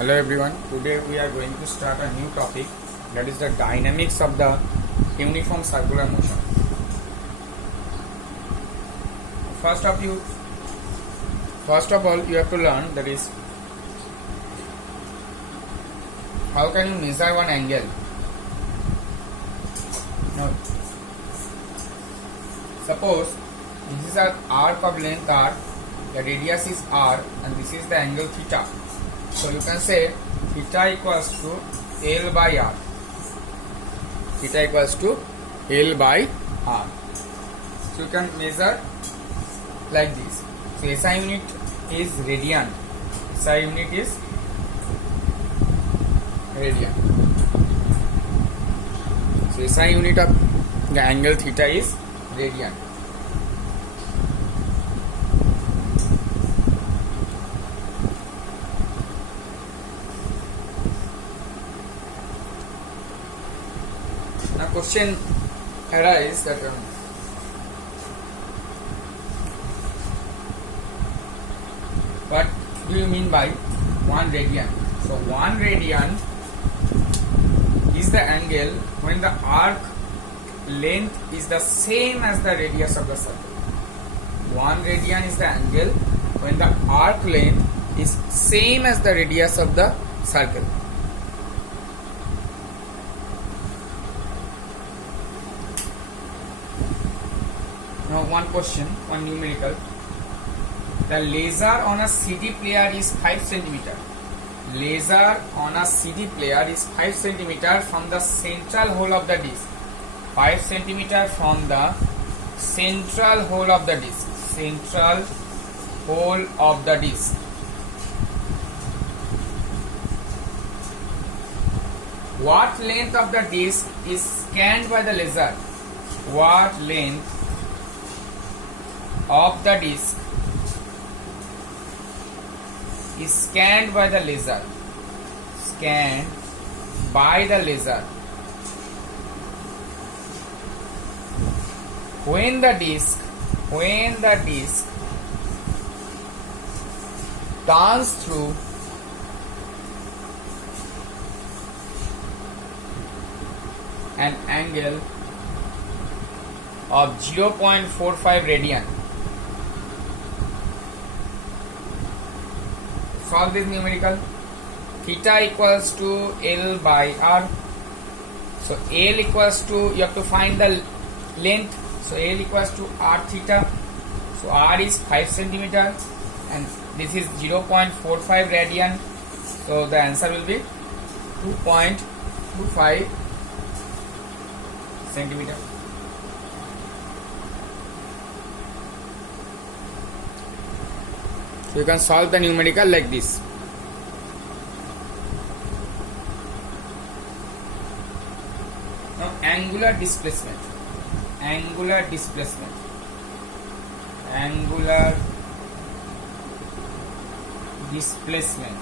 Hello everyone, today we are going to start a new topic, that is the dynamics of the uniform circular motion. First of all you have to learn, that is how can you measure one angle. Now suppose this is an arc of length r, the radius is r, and this is the angle theta. So you can say theta equals to L by R. Theta equals to L by R. So you can measure like this. So SI unit is radian. SI unit is radian. So SI unit of the angle theta is radian. Now question arises that what do you mean by 1 radian? So 1 radian is the angle when the arc length is the same as the radius of the circle. 1 radian is the angle when the arc length is same as the radius of the circle. Now one question, one numerical. The laser on a CD player is 5 cm. Laser on a CD player is 5 cm from the central hole of the disc. 5 cm from the central hole of the disc. Central hole of the disc. What length of the disc is scanned by the laser? What length of the disc is scanned by the laser? Scanned by the laser. When the disc turns through an angle of 0.45 radian. Solve this numerical. Theta equals to L by R. So L equals to, you have to find the length. So L equals to R theta. So R is 5 cm and this is 0.45 radian. So the answer will be 2.25 centimeter. So you can solve the numerical like this. Now angular displacement. Angular displacement. Angular displacement.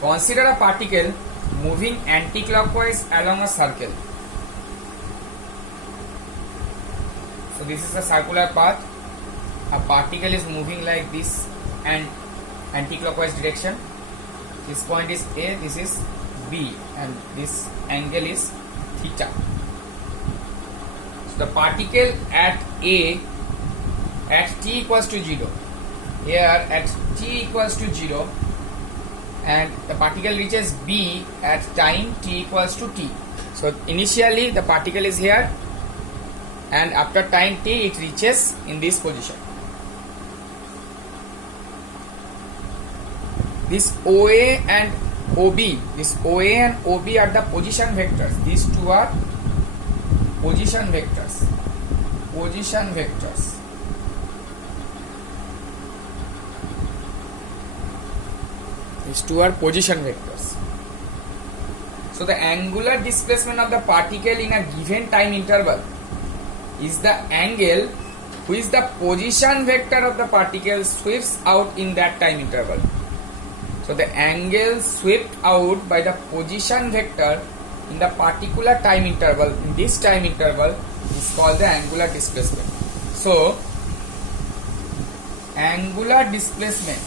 Consider a particle moving anti-clockwise along a circle. So this is a circular path. A particle is moving like this and anti-clockwise direction. This point is A, this is B, and this angle is theta. So the particle at A at t equals to 0. Here at t equals to 0. And the particle reaches B at time t equals to t. So initially the particle is here and after time t it reaches in this position. This OA and OB, this OA and OB are the position vectors. These two are position vectors. Position vectors. These two are position vectors. So the angular displacement of the particle in a given time interval is the angle which the position vector of the particle sweeps out in that time interval. So the angle swept out by the position vector in the particular time interval, in this time interval is called the angular displacement. So angular displacement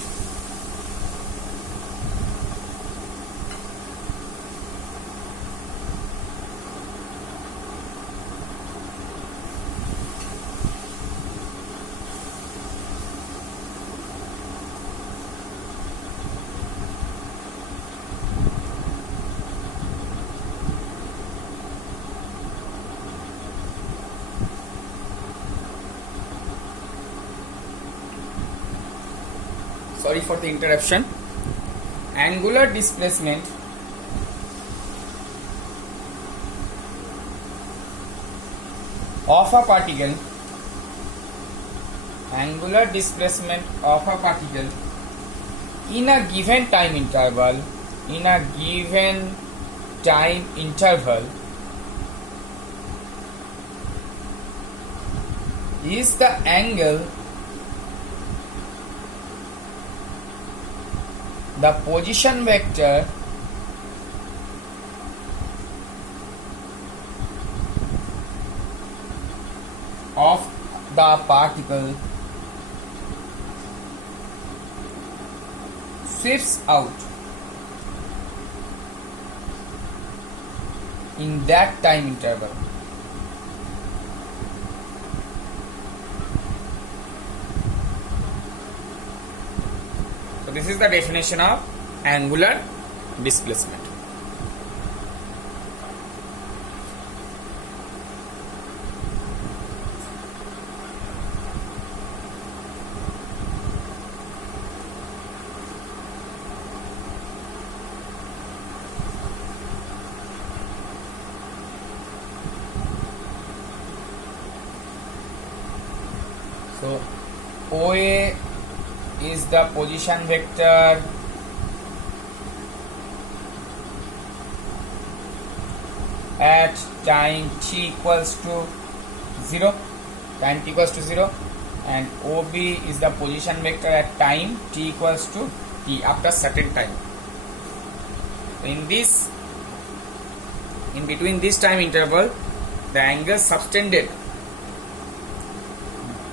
sorry for the interruption. Angular displacement of a particle, angular displacement of a particle in a given time interval, in a given time interval is the angle, the position vector of the particle shifts out in that time interval. So this is the definition of angular displacement. So OA is the position vector at time t equals to 0, time t equals to 0, and OB is the position vector at time t equals to t, after certain time. In between this time interval, the angle subtended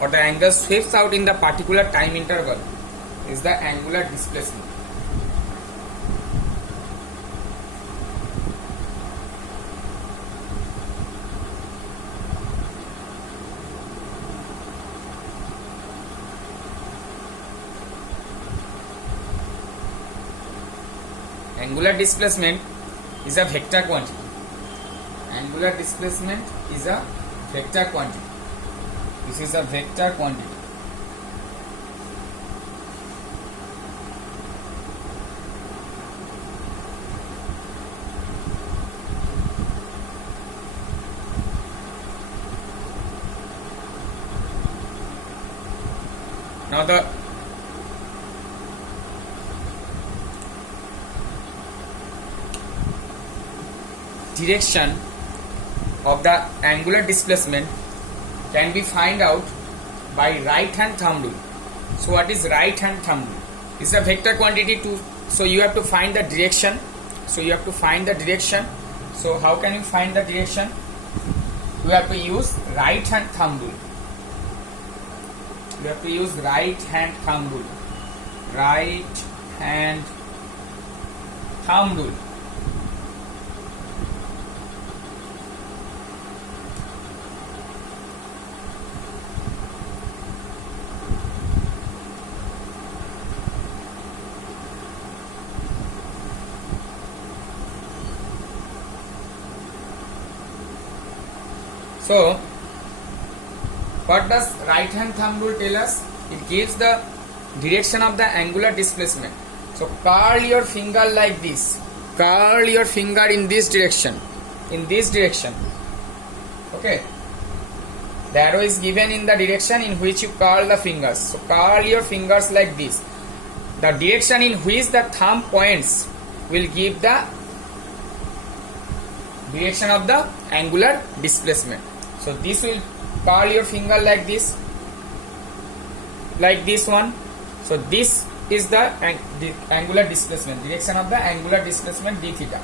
or the angle sweeps out in the particular time interval is the angular displacement. Angular displacement is a vector quantity. Angular displacement is a vector quantity. This is a vector quantity. Now the direction of the angular displacement can be find out by right hand thumb rule. So what is right hand thumb rule? It's a vector quantity too. So you have to find the direction. So how can you find the direction? You have to use right hand thumb rule. Right hand thumb rule. So, what does right hand thumb rule tell us? It gives the direction of the angular displacement. So, curl your finger like this. Curl your finger in this direction. Okay. The arrow is given in the direction in which you curl the fingers. So, curl your fingers like this. The direction in which the thumb points will give the direction of the angular displacement. So this will curl your finger like this one. So this is the angular displacement, direction of the angular displacement d theta.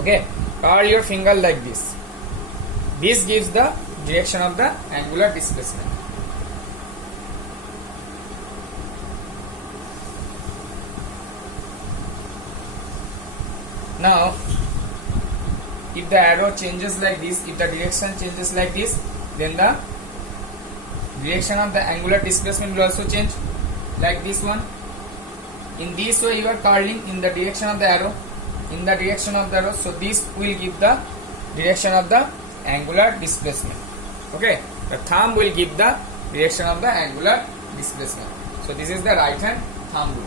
Okay, curl your finger like this. This gives the direction of the angular displacement. Now, if the arrow changes like this, if the direction changes like this, then the direction of the angular displacement will also change, like this one. In this way, you are curling in the direction of the arrow, in the direction of the arrow. So this will give the direction of the angular displacement. Okay, the thumb will give the direction of the angular displacement. So this is the right hand thumb rule.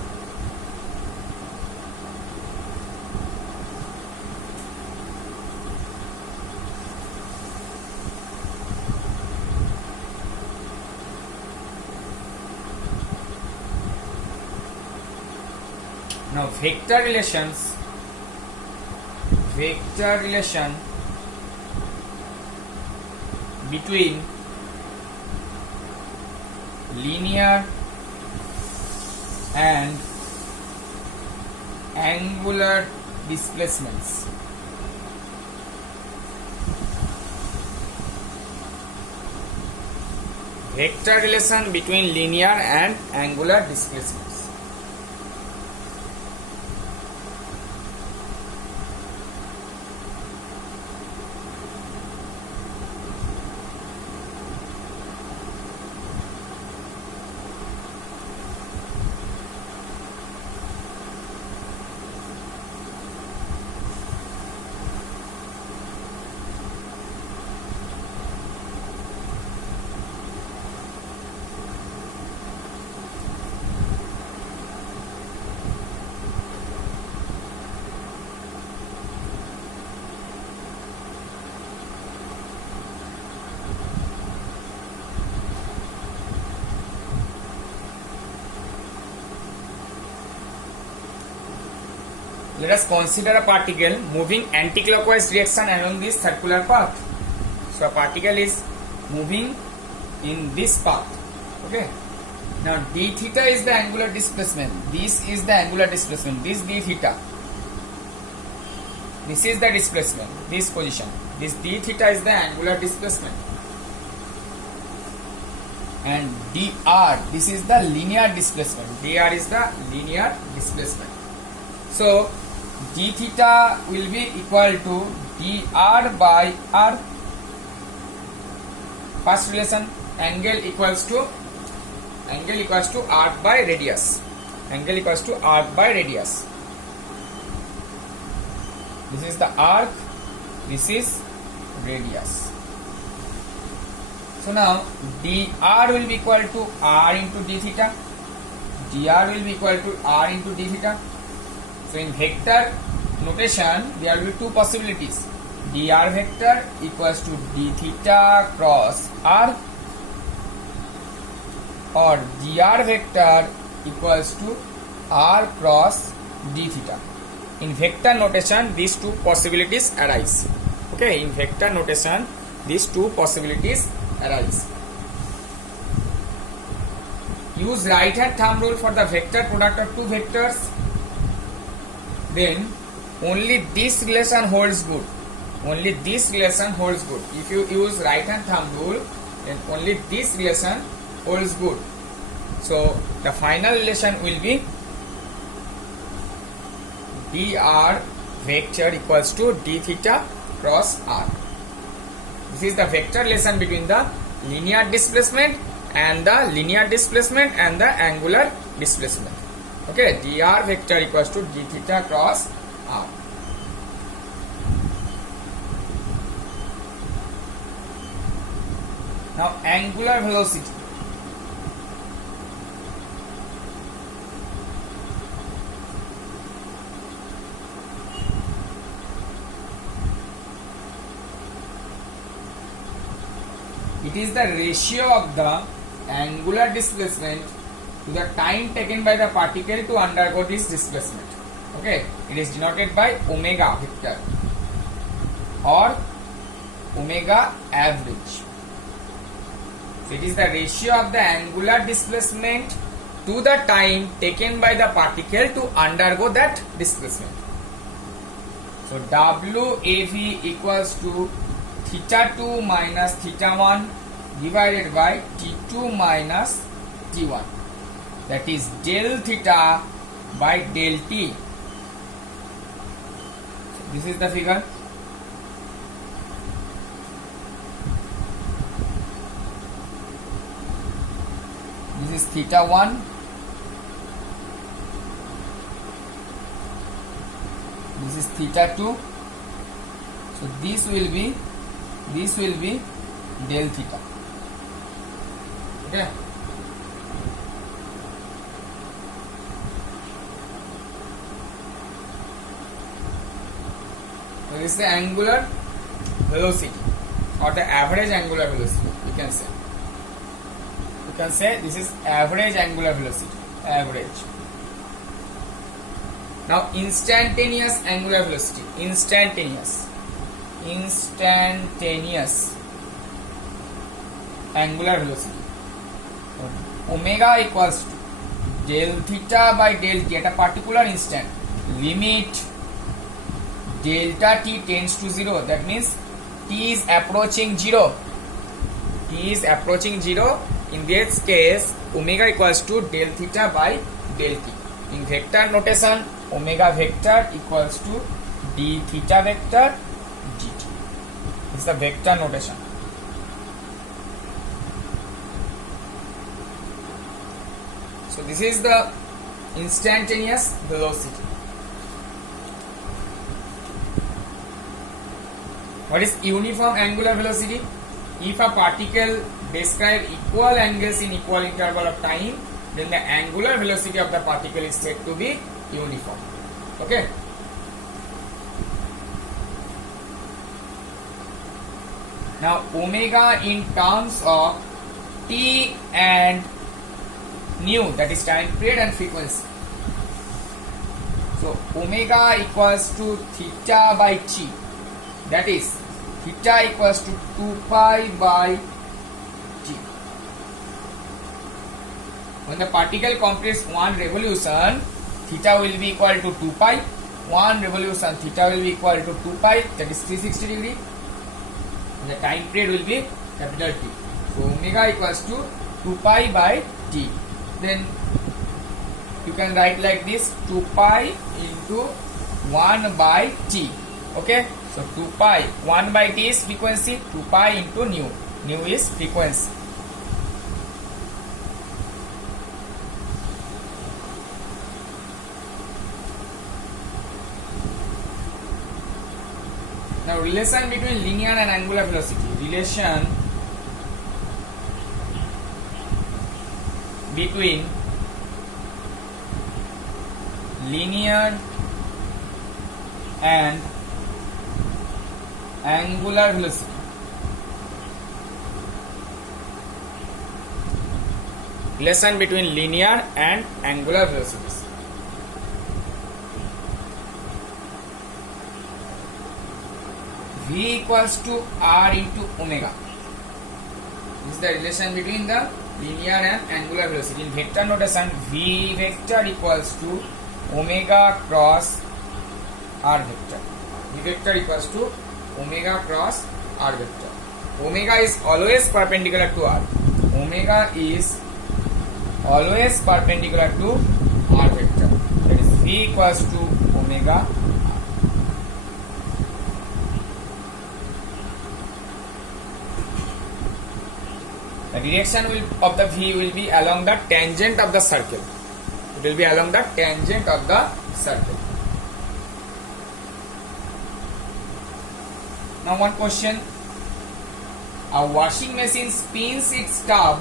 Now vector relation between linear and angular displacements. Vector relation between linear and angular displacements. Let us consider a particle moving anti-clockwise direction along this circular path. So a particle is moving in this path. Okay. Now d theta is the angular displacement. This is the angular displacement. This d theta. This is the displacement. This position. This d theta is the angular displacement. And dr, this is the linear displacement. Dr is the linear displacement. So d theta will be equal to dr by r. First relation, angle equals to arc by radius. Angle equals to arc by radius. This is the arc, this is radius. So now dr will be equal to r into d theta. Dr will be equal to r into d theta. So in vector notation, there will be two possibilities. Dr vector equals to d theta cross r, or dr vector equals to r cross d theta. In vector notation, these two possibilities arise. Okay, in vector notation, these two possibilities arise. Use right hand thumb rule for the vector product of two vectors. Then only this relation holds good. Only this relation holds good. If you use right hand thumb rule, then only this relation holds good. So the final relation will be dr vector equals to d theta cross r. This is the vector relation between the linear displacement and the angular displacement. Okay, dr vector equals to d theta cross r. Now angular velocity. It is the ratio of the angular displacement to the time taken by the particle to undergo this displacement. Okay, it is denoted by omega vector or omega average. So it is the ratio of the angular displacement to the time taken by the particle to undergo that displacement. So WAV equals to theta 2 minus theta 1 divided by T2 minus T1. That is del theta by del T. So this is the figure. This is theta 1. This is theta 2. So this will be del theta. Okay. So this is the angular velocity or the average angular velocity, you can say. You can say this is average angular velocity. Average. Now instantaneous angular velocity. Instantaneous angular velocity. Omega equals to del theta by del t at a particular instant. Limit delta t tends to 0. That means t is approaching 0. T is approaching 0. In this case, omega equals to del theta by del t. In vector notation, omega vector equals to d theta vector dt. This is the vector notation. So this is the instantaneous velocity. What is uniform angular velocity? If a particle describes equal angles in equal interval of time, then the angular velocity of the particle is said to be uniform. Okay. Now omega in terms of t and nu, that is time period and frequency. So omega equals to theta by t, that is theta equals to 2 pi by t. When the particle completes one revolution, theta will be equal to 2 pi. One revolution, theta will be equal to 2 pi, that is 360 degree. And the time period will be capital T. So omega equals to 2 pi by t. Then you can write like this, 2 pi into 1 by t. Okay. So 2 pi, 1 by t is frequency, 2 pi into nu. Nu is frequency. Now relation between linear and angular velocity. Relation between linear and angular velocity. Relation between linear and angular velocities. V equals to R into omega. This is the relation between the linear and angular velocity. In vector notation, V vector equals to omega cross R vector. V vector equals to omega cross R vector. Omega is always perpendicular to R. Omega is always perpendicular to R vector. That is V equals to omega R. The direction of the V will be along the tangent of the circle. It will be along the tangent of the circle. Now one question. A washing machine spins its tub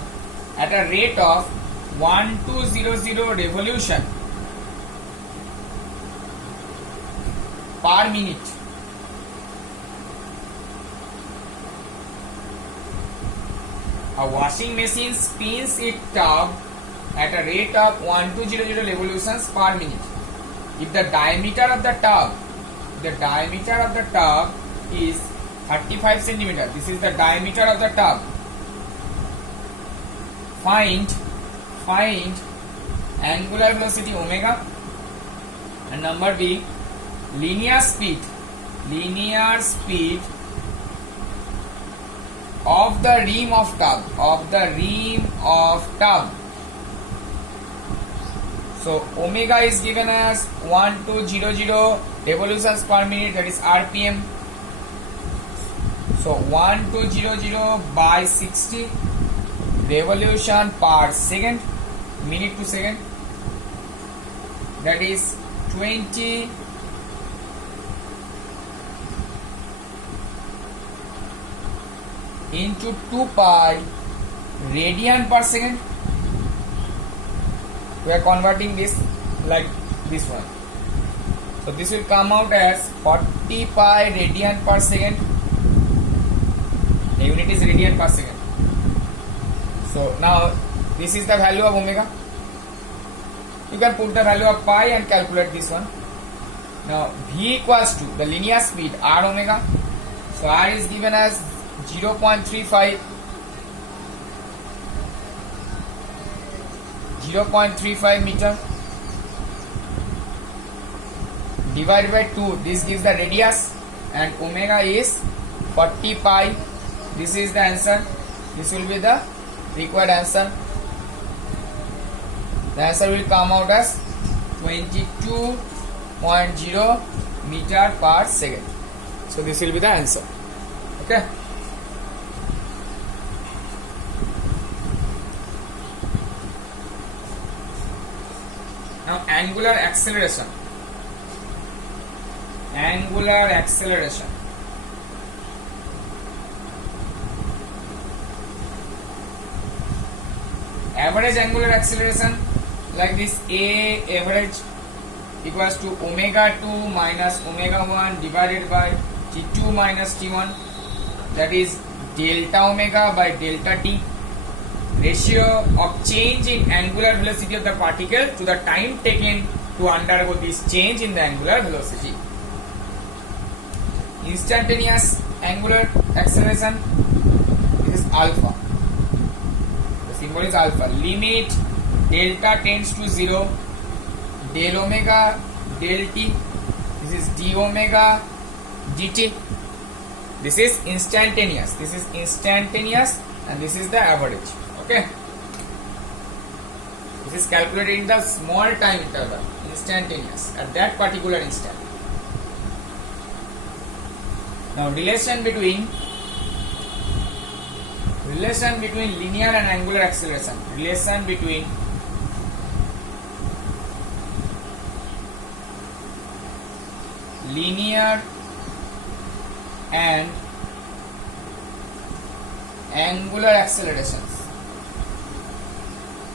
at a rate of 1200 revolution per minute. A washing machine spins its tub at a rate of 1200 revolutions per minute. If the diameter of the tub is 35 centimeter, this is the diameter of the tub. Find angular velocity omega, and number B, linear speed linear speed of the rim of tub. So omega is given as 1200 revolutions per minute, that is RPM. So 1200 by 60 revolution per second, minute to second, that is 20 into 2 pi radian per second. We are converting this like this one. So this will come out as 40 pi radian per second. The unit is radian per second. So now this is the value of omega. You can put the value of pi and calculate this one. Now V equals to the linear speed r omega. So r is given as 0.35 meter divided by 2. This gives the radius, and omega is 40 pi. This is the answer. This will be the required answer. The answer will come out as 22.0 meter per second. So this will be the answer. Okay. Now angular acceleration. Average angular acceleration, like this, A average equals to omega 2 minus omega 1 divided by T2 minus T1, that is delta omega by delta T. Ratio of change in angular velocity of the particle to the time taken to undergo this change in the angular velocity. Instantaneous angular acceleration, this is alpha. The symbol is alpha. Limit delta tends to 0, del omega del t, this is d omega dt. This is instantaneous, and this is the average. Okay, this is calculated in the small time interval, instantaneous, at that particular instant. Now relation between linear and angular acceleration. Relation between linear and angular accelerations.